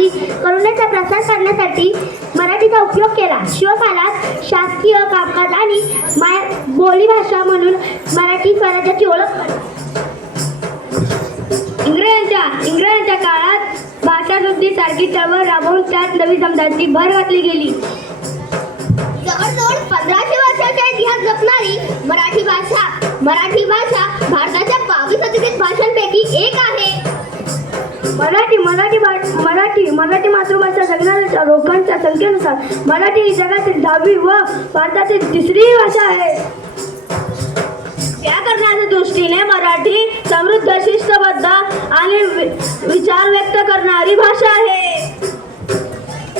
आणि करुणेचा प्रसार करण्यासाठी मराठीचा उपयोग केला. शिवकालात शासकीय कामकाज आणि बोलीभाषा म्हणून मराठी स्वराज्याची ओळख झाली. इंग्रजांच्या काळात भाषा शुद्धीसारखी चळवळ राबवून त्यात नवी शब्दांची भर घातली गेली. जवळजवळ 1500 वर्षाचा इतिहास जपणारी मराठी भाषा भारताच्या 22 अधिकृत भाषांपैकी एक आहे. मराठी मातृभाषा जगणाऱ्या लोकांच्या संख्येनुसार मराठी ही जगातील 10वी व भारतातील 3री भाषा आहे. व्याकरणाच्या दृष्टीने मराठी समृद्ध, शिस्तबद्ध आणि विचार व्यक्त करणारी भाषा आहे.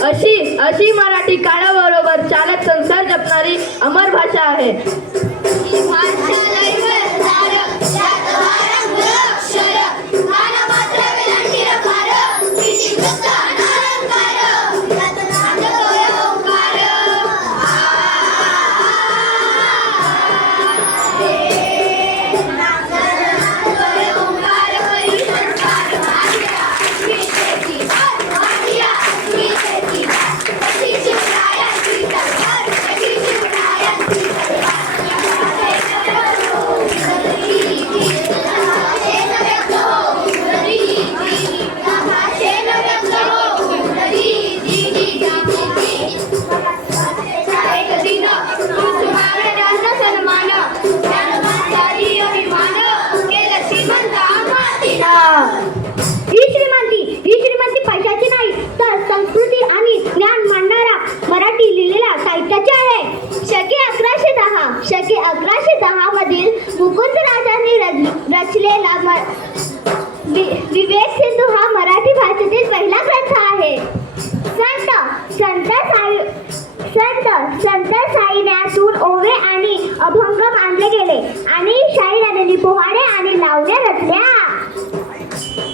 अशी मराठी काळाबरोबर चालत संसार जपणारी अमर भाषा आहे. ही श्रीमंती पैशाची नाही तर संस्कृती आणि ज्ञान मांडणारा मराठी लिहिलेला साहित्याची आहे. शके 1110 मधील मुकुंदराजांनी रचलेला विवेक सिंधू हा मराठी भाषेतील पहिला ग्रंथ आहे. संत साहित्यातून ओवे आणि अभंग मांडले गेले आणि शाहिरांनी पोवाडे आणि लावण्या रचल्या.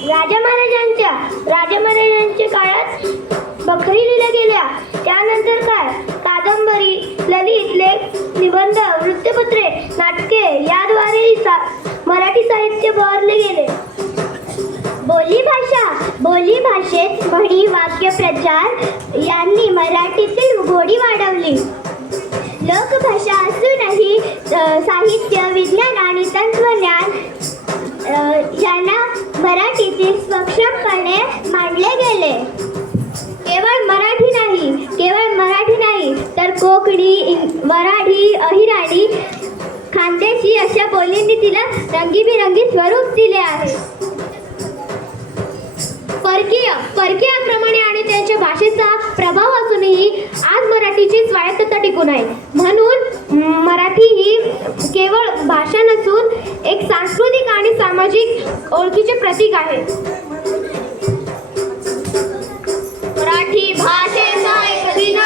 राजा महाराजांच्या काळात बखरी लिहिल्या गेल्या. त्यानंतर काय कादंबरी, ललित लेख, निबंध, वृत्तपत्रे, नाटके याद्वारे मराठी साहित्य बहरले गेले. बोलीभाषेत म्हणी, वाक्यप्रचार यांनी मराठीतील गोडी वाढवली. लोकभाषा असूनही साहित्य, विज्ञान आणि तंत्रज्ञान यांना मराठीतील सक्षमपणे मांडले गेले. केवळ मराठी नाही तर कोकणी, वऱ्हाडी, अहिराणी, खानदेशी अशा बोलींनी तिला रंगीबिरंगी स्वरूप दिले आहे. परकीय आक्रमणे आणि त्यांच्या भाषेचा प्रभाव असूनही आज मराठीची स्वायत्तता टिकून आहे. म्हणून मराठी ही केवळ भाषा नसून एक सांस्कृतिक आणि सामाजिक ओळखीचे प्रतीक आहे. मराठी भाषेचा एक दिन